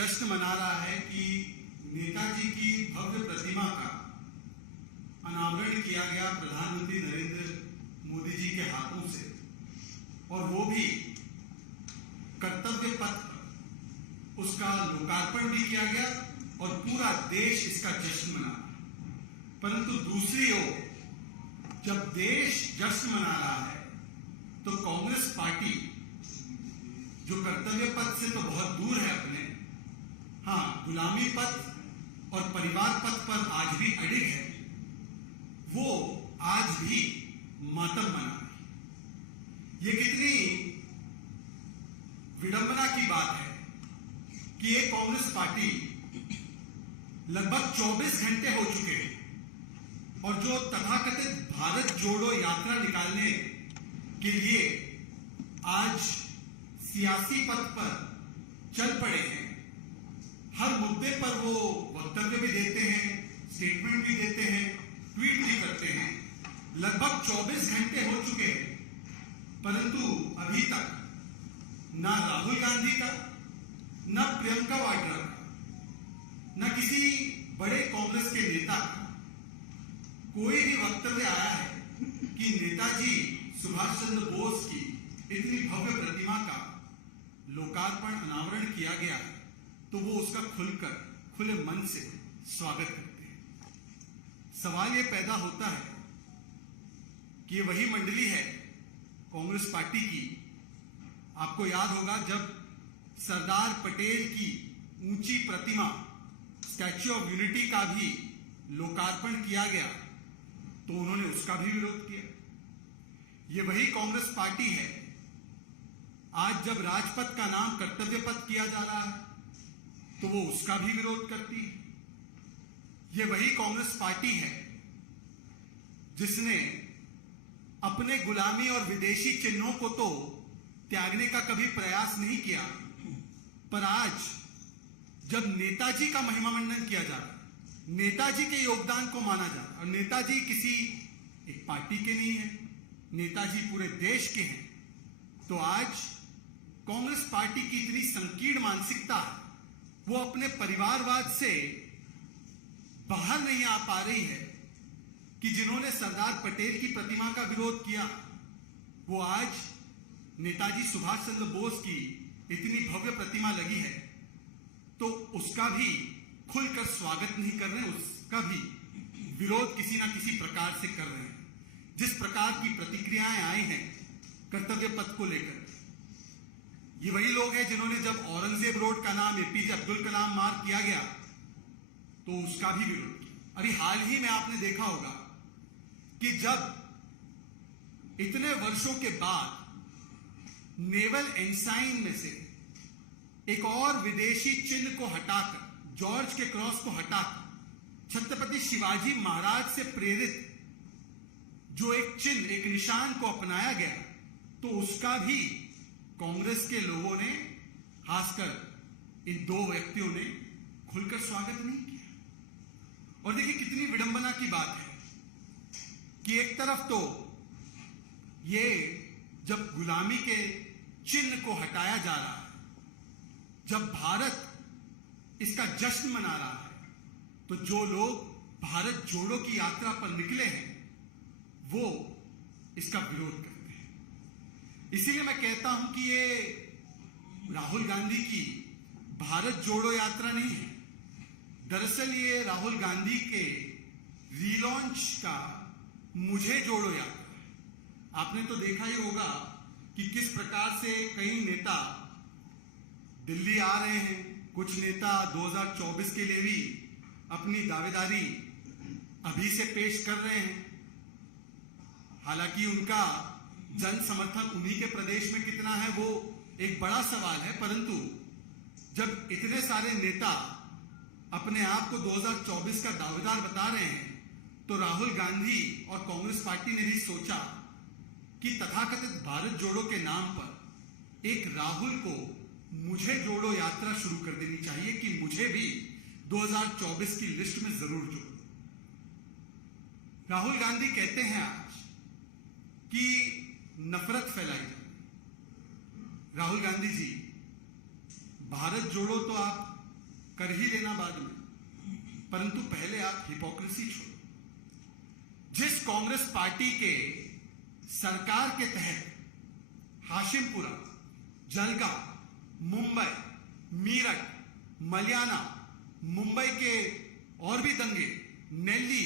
जश्न मना रहा है कि नेताजी की भव्य प्रतिमा का अनावरण किया गया प्रधानमंत्री नरेंद्र मोदी जी के हाथों से, और वो भी कर्तव्य पथ पर उसका लोकार्पण भी किया गया और पूरा देश इसका जश्न मना। परंतु दूसरी ओर जब देश जश्न मना रहा है तो कांग्रेस पार्टी, जो कर्तव्य पथ से तो बहुत दूर है अपने, हाँ गुलामी पथ और परिवार पथ पर आज भी अडिग है, वो आज भी मातम मना रही। ये कितनी विडंबना की बात है कि ये कांग्रेस पार्टी लगभग 24 घंटे हो चुके हैं और जो तथाकथित भारत जोड़ो यात्रा निकालने के लिए आज सियासी पथ पर चल पड़े हैं, हर मुद्दे पर वो वक्तव्य भी देते हैं, स्टेटमेंट भी देते हैं, ट्वीट भी करते हैं। लगभग 24 घंटे हो चुके हैं, परंतु अभी तक ना राहुल गांधी का, ना प्रियंका वाड्रा का, ना किसी बड़े कांग्रेस के नेता का कोई भी वक्तव्य आया है कि नेताजी सुभाष चंद्र बोस की इतनी भव्य प्रतिमा का लोकार्पण अनावरण किया गया है, तो वो उसका खुलकर खुले मन से स्वागत करते हैं। सवाल ये पैदा होता है कि ये वही मंडली है कांग्रेस पार्टी की, आपको याद होगा जब सरदार पटेल की ऊंची प्रतिमा स्टैच्यू ऑफ यूनिटी का भी लोकार्पण किया गया तो उन्होंने उसका भी विरोध किया। ये वही कांग्रेस पार्टी है आज जब राजपथ का नाम कर्तव्य पथ किया जा रहा है तो वो उसका भी विरोध करती है। ये वही कांग्रेस पार्टी है जिसने अपने गुलामी और विदेशी चिन्हों को तो त्यागने का कभी प्रयास नहीं किया, पर आज जब नेताजी का महिमा मंडन किया जा रहा है, नेताजी के योगदान को माना जा रहा है, और नेताजी किसी एक पार्टी के नहीं है, नेताजी पूरे देश के हैं, तो आज कांग्रेस पार्टी की इतनी संकीर्ण मानसिकता है, वो अपने परिवारवाद से बाहर नहीं आ पा रही है कि जिन्होंने सरदार पटेल की प्रतिमा का विरोध किया वो आज नेताजी सुभाष चंद्र बोस की इतनी भव्य प्रतिमा लगी है तो उसका भी खुलकर स्वागत नहीं कर रहे हैं, उसका भी विरोध किसी ना किसी प्रकार से कर रहे हैं। जिस प्रकार की प्रतिक्रियाएं आई हैं कर्तव्य पथ को लेकर, ये वही लोग हैं जिन्होंने जब औरंगजेब रोड का नाम एपीजे अब्दुल कलाम मार्ग किया गया तो उसका भी विरोध किया। अभी हाल ही में आपने देखा होगा कि जब इतने वर्षों के बाद नेवल एंसाइन में से एक और विदेशी चिन्ह को हटाकर, जॉर्ज के क्रॉस को हटाकर छत्रपति शिवाजी महाराज से प्रेरित जो एक चिन्ह, एक निशान को अपनाया गया, तो उसका भी कांग्रेस के लोगों ने, खासकर इन दो व्यक्तियों ने खुलकर स्वागत नहीं किया। और देखिए कितनी विडंबना की बात है कि एक तरफ तो ये जब गुलामी के चिन्ह को हटाया जा रहा है, जब भारत इसका जश्न मना रहा है, तो जो लोग भारत जोड़ो की यात्रा पर निकले हैं वो इसका विरोध करते हैं। इसीलिए मैं कहता हूं कि ये राहुल गांधी की भारत जोड़ो यात्रा नहीं है, दरअसल ये राहुल गांधी के रीलॉन्च का मुझे जोड़ो यात्रा है। आपने तो देखा ही होगा कि किस प्रकार से कई नेता दिल्ली आ रहे हैं, कुछ नेता 2024 के लिए भी अपनी दावेदारी अभी से पेश कर रहे हैं। हालांकि उनका जन समर्थन उन्हीं के प्रदेश में कितना है वो एक बड़ा सवाल है, परंतु जब इतने सारे नेता अपने आप को 2024 का दावेदार बता रहे हैं तो राहुल गांधी और कांग्रेस पार्टी ने भी सोचा कि तथाकथित भारत जोड़ो के नाम पर एक राहुल को मुझे जोड़ो यात्रा शुरू कर देनी चाहिए कि मुझे भी 2024 की लिस्ट में जरूर जोड़ो। राहुल गांधी कहते हैं आज कि नफरत फैलाई जाए। राहुल गांधी जी, भारत जोड़ो तो आप कर ही लेना बाद में, परंतु पहले आप हिपोक्रेसी छोड़ो। जिस कांग्रेस पार्टी के सरकार के तहत हाशिमपुरा, जलगांव, मुंबई, मीरठ, मलियाना, मुंबई के और भी दंगे, नेल्ली,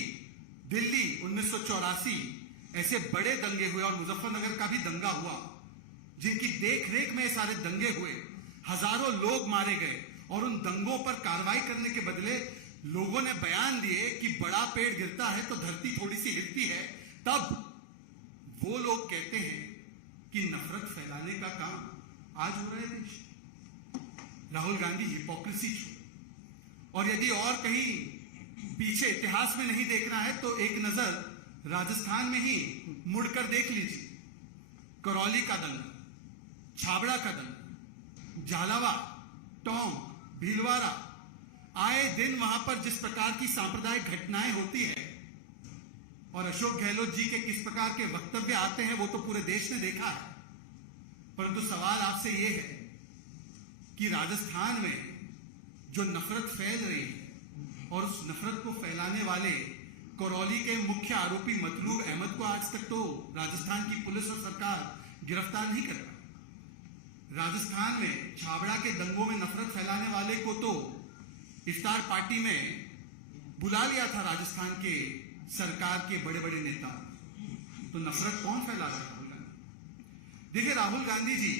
दिल्ली 1984 ऐसे बड़े दंगे हुए और मुजफ्फरनगर का भी दंगा हुआ, जिनकी देखरेख में सारे दंगे हुए, हजारों लोग मारे गए और उन दंगों पर कार्रवाई करने के बदले लोगों ने बयान दिए कि बड़ा पेड़ गिरता है तो धरती थोड़ी सी हिलती है। तब वो लोग कहते हैं कि नफरत फैलाने का काम आज हो रहा है देश। राहुल गांधी हिपोक्रेसी छोड़ो। और यदि और कहीं पीछे इतिहास में नहीं देखना है तो एक नजर राजस्थान में ही मुड़कर देख लीजिए। करौली का दंगा, छाबड़ा का दंगा, झालावाड़, टोंक, भीलवाड़ा, आए दिन वहां पर जिस प्रकार की सांप्रदायिक घटनाएं होती है और अशोक गहलोत जी के किस प्रकार के वक्तव्य आते हैं वो तो पूरे देश ने देखा है। परंतु सवाल आपसे यह है कि राजस्थान में जो नफरत फैल रही है और उस नफरत को फैलाने वाले करौली के मुख्य आरोपी मतलूब अहमद को आज तक तो राजस्थान की पुलिस और सरकार गिरफ्तार नहीं कर पाई। राजस्थान में छाबड़ा के दंगों में नफरत फैलाने वाले को तो इफ्तार पार्टी में बुला लिया था राजस्थान के सरकार के बड़े बड़े नेता। तो नफरत कौन फैला रहा है? राहुल गांधी। देखिए, राहुल गांधी जी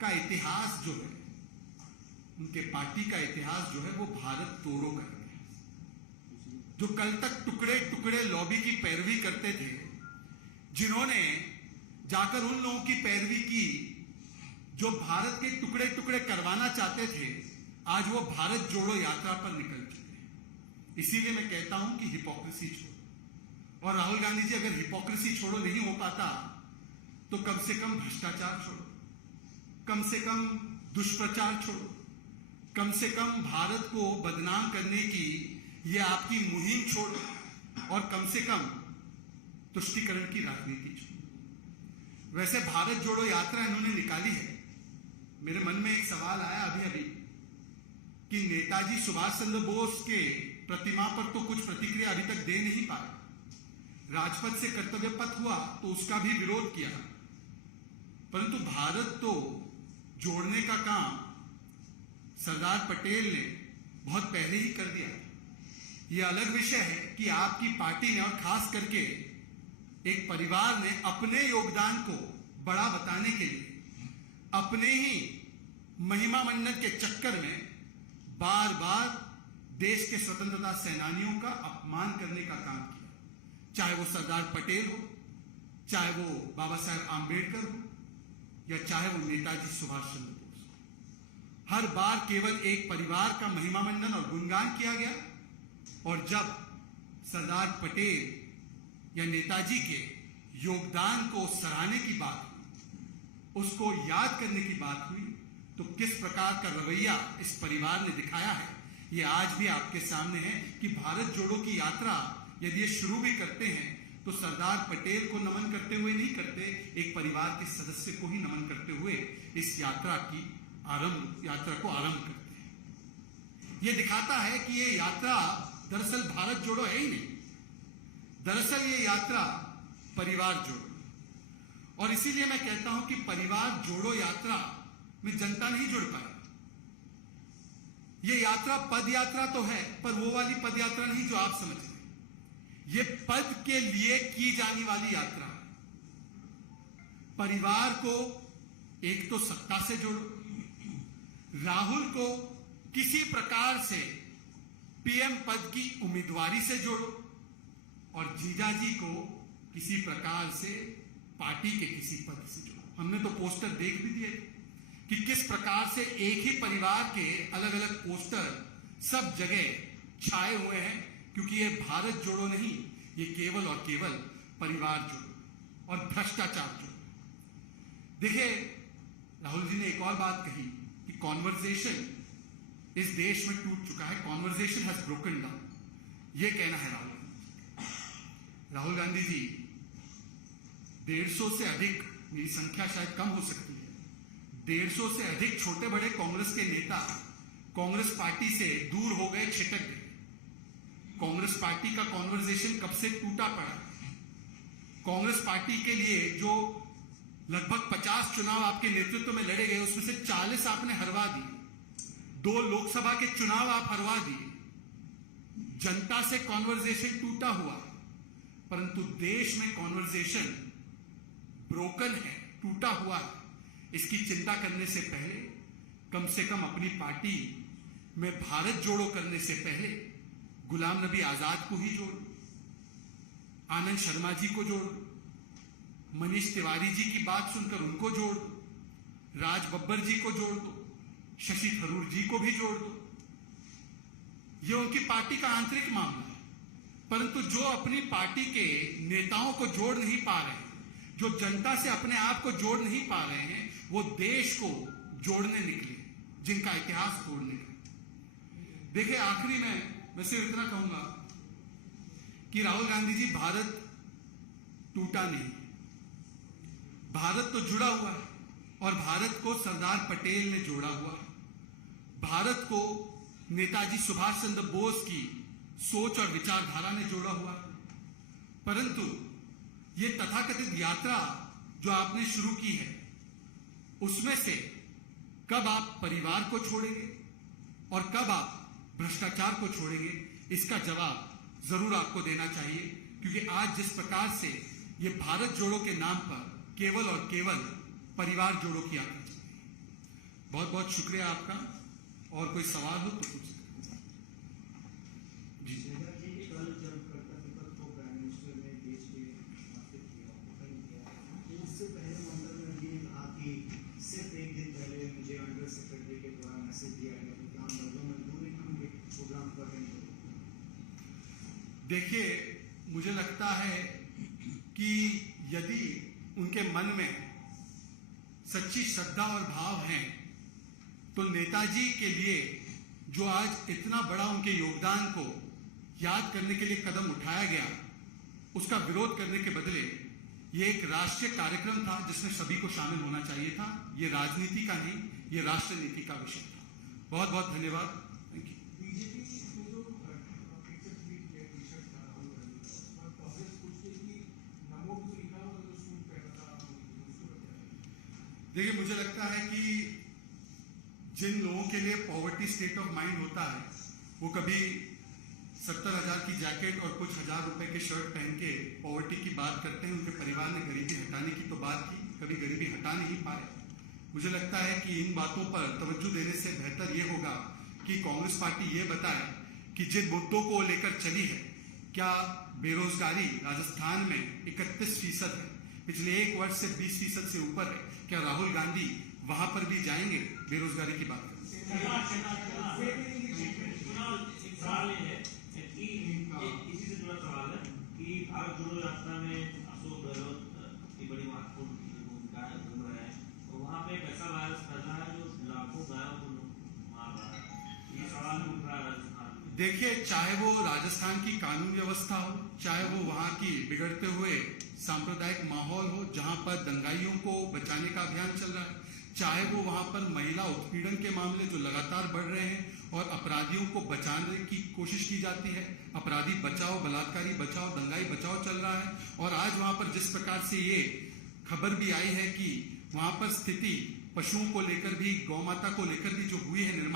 का इतिहास जो है, उनके पार्टी का इतिहास जो है वो भारत तोड़ो का इतिहास। जो कल तक टुकड़े टुकड़े लॉबी की पैरवी करते थे, जिन्होंने जाकर उन लोगों की पैरवी की जो भारत के टुकड़े टुकड़े करवाना चाहते थे, आज वो भारत जोड़ो यात्रा पर निकल चुके हैं। इसीलिए मैं कहता हूं कि हिपोक्रेसी छोड़ो। और राहुल गांधी जी, अगर हिपोक्रेसी छोड़ो नहीं हो पाता तो कम से कम भ्रष्टाचार छोड़ो, कम से कम दुष्प्रचार छोड़ो, कम से कम भारत को बदनाम करने की ये आपकी मुहिम छोड़ो और कम से कम तुष्टीकरण की राजनीति छोड़ो। वैसे भारत जोड़ो यात्रा इन्होंने निकाली है। मेरे मन में एक सवाल आया अभी कि नेताजी सुभाष चंद्र बोस के प्रतिमा पर तो कुछ प्रतिक्रिया अभी तक दे नहीं पाए। राजपथ से कर्तव्य पथ हुआ तो उसका भी विरोध किया, परंतु भारत तो जोड़ने का काम सरदार पटेल ने बहुत पहले ही कर दिया। यह अलग विषय है कि आपकी पार्टी ने और खास करके एक परिवार ने अपने योगदान को बड़ा बताने के लिए अपने ही महिमा मंडन के चक्कर में बार बार देश के स्वतंत्रता सेनानियों का अपमान करने का काम किया। चाहे वो सरदार पटेल हो, चाहे वो बाबा साहेब आंबेडकर हो, या चाहे वो नेताजी सुभाष चंद्र बोस हो। हर बार केवल एक परिवार का महिमा मंडन और गुणगान किया गया, और जब सरदार पटेल या नेताजी के योगदान को सराहने की बात हुई, उसको याद करने की बात हुई, तो किस प्रकार का रवैया इस परिवार ने दिखाया है ये आज भी आपके सामने है। कि भारत जोड़ो की यात्रा यदि ये शुरू भी करते हैं तो सरदार पटेल को नमन करते हुए नहीं करते, एक परिवार के सदस्य को ही नमन करते हुए इस यात्रा को आरंभ करते हैं। यह दिखाता है कि ये यात्रा दरअसल भारत जोड़ो है ही नहीं, दरअसल ये यात्रा परिवार जोड़ो। और इसीलिए मैं कहता हूं कि परिवार जोड़ो यात्रा में जनता नहीं जुड़ पाई। यह यात्रा पद यात्रा तो है, पर वो वाली पद यात्रा नहीं जो आप समझ रहे। ये पद के लिए की जाने वाली यात्रा। परिवार को एक तो सत्ता से जोड़ो, राहुल को किसी प्रकार से पीएम पद की उम्मीदवारी से जोड़ो, और जीजाजी को किसी प्रकार से पार्टी के किसी पद से जोड़ो। हमने तो पोस्टर देख भी दिए कि किस प्रकार से एक ही परिवार के अलग अलग पोस्टर सब जगह छाए हुए हैं, क्योंकि ये भारत जोड़ो नहीं, ये केवल और केवल परिवार जोड़ो और भ्रष्टाचार जोड़ो। देखिए, राहुल जी ने एक और बात कही कि कॉन्वर्सेशन इस देश में टूट चुका है, कॉन्वर्सेशन हैज ब्रोकन डाउन। ये कहना है राहुल गांधी जी। 150 से अधिक, मेरी संख्या शायद कम हो सकती है, 150 से अधिक छोटे बड़े कांग्रेस के नेता कांग्रेस पार्टी से दूर हो गए, छिटक गए। कांग्रेस पार्टी का कॉन्वर्जेशन कब से टूटा पड़ा। कांग्रेस पार्टी के लिए जो लगभग 50 चुनाव आपके नेतृत्व में लड़े गए, उसमें से 40 आपने हरवा दिए। 2 लोकसभा के चुनाव आप हरवा दिए। जनता से कॉन्वर्जेशन टूटा हुआ, परंतु देश में कॉन्वर्जेशन ब्रोकन है, टूटा हुआ है। इसकी चिंता करने से पहले कम से कम अपनी पार्टी में भारत जोड़ो करने से पहले गुलाम नबी आजाद को ही जोड़, आनंद शर्मा जी को जोड़, मनीष तिवारी जी की बात सुनकर उनको जोड़ दो, राज बब्बर जी को जोड़ दो, शशि थरूर जी को भी जोड़ दो। यह उनकी पार्टी का आंतरिक मामला है, परंतु जो अपनी पार्टी के नेताओं को जोड़ नहीं पा रहे हैं, जो जनता से अपने आप को जोड़ नहीं पा रहे हैं, वो देश को जोड़ने निकले, जिनका इतिहास तोड़ने का। देखिए, आखिरी में मैं सिर्फ इतना कहूंगा कि राहुल गांधी जी, भारत टूटा नहीं, भारत तो जुड़ा हुआ है और भारत को सरदार पटेल ने जोड़ा हुआ है। भारत को नेताजी सुभाष चंद्र बोस की सोच और विचारधारा ने जोड़ा हुआ है। परंतु ये तथाकथित यात्रा जो आपने शुरू की है, उसमें से कब आप परिवार को छोड़ेंगे और कब आप भ्रष्टाचार को छोड़ेंगे, इसका जवाब जरूर आपको देना चाहिए। क्योंकि आज जिस प्रकार से ये भारत जोड़ो के नाम पर केवल और केवल परिवार जोड़ो की यात्रा चल रही है। बहुत बहुत शुक्रिया आपका। और कोई सवाल हो तो पूछ सकते हैं। जी, कल जब कर्तव्य को प्राइम मिनिस्टर ने देश के समर्पित किया, ओपन किया, उससे पहले ममता बनर्जी ने कहा कि सिर्फ एक दिन पहले मुझे अंडर सेक्रेटरी के द्वारा मैसेज दिया गया कि हम मजदूर मजदूरी हम ये प्रोग्राम कर रहे हैं। देखिए, मुझे लगता है कि यदि उनके मन में सच्ची श्रद्धा और भाव हैं, तो नेताजी के लिए जो आज इतना बड़ा उनके योगदान को याद करने के लिए कदम उठाया गया, उसका विरोध करने के बदले ये एक राष्ट्रीय कार्यक्रम था जिसमें सभी को शामिल होना चाहिए था। ये राजनीति का नहीं, ये राष्ट्र नीति का विषय था। बहुत बहुत धन्यवाद। Thank you. देखिए, मुझे लगता है कि जिन लोगों के लिए पॉवर्टी स्टेट ऑफ माइंड होता है, वो कभी 70,000 की जैकेट और कुछ हजार रुपए के शर्ट पहन के पॉवर्टी की बात करते हैं। उनके परिवार ने गरीबी हटाने की तो बात की, कभी गरीबी हटा नहीं पाए। मुझे लगता है कि इन बातों पर तवज्जो देने से बेहतर ये होगा कि कांग्रेस पार्टी ये बताए कि जिन मुद्दों को लेकर चली है, क्या बेरोजगारी राजस्थान में 31% है, पिछले 1 वर्ष से 20% से ऊपर है, क्या राहुल गांधी वहां पर भी जाएंगे बेरोजगारी की बात करें? सवाल ये है कि इसी से जुड़ा सवाल है कि भारत जोड़ो यात्रा में अशोक गहलोत की बड़ी महत्वपूर्ण भूमिका घूम रहे हैं, तो वहाँ पे एक ऐसा वायरस फैला है जो लाखों गायों को मार रहा है। ये सवाल उठ रहा है राजस्थान में। देखिए, चाहे वो राजस्थान की कानून व्यवस्था हो, चाहे वो वहां की बिगड़ते हुए सांप्रदायिक माहौल हो जहां पर दंगाइयों को बचाने का अभियान चल रहा है, चाहे वो वहां पर महिला उत्पीड़न के मामले जो लगातार बढ़ रहे हैं और अपराधियों को बचाने की कोशिश की जाती है, अपराधी बचाओ, बलात्कारी बचाओ, दंगाई बचाओ चल रहा है। और आज वहां पर जिस प्रकार से ये खबर भी आई है कि वहां पर स्थिति पशुओं को लेकर भी, गौ माता को लेकर भी जो हुई है निर्माण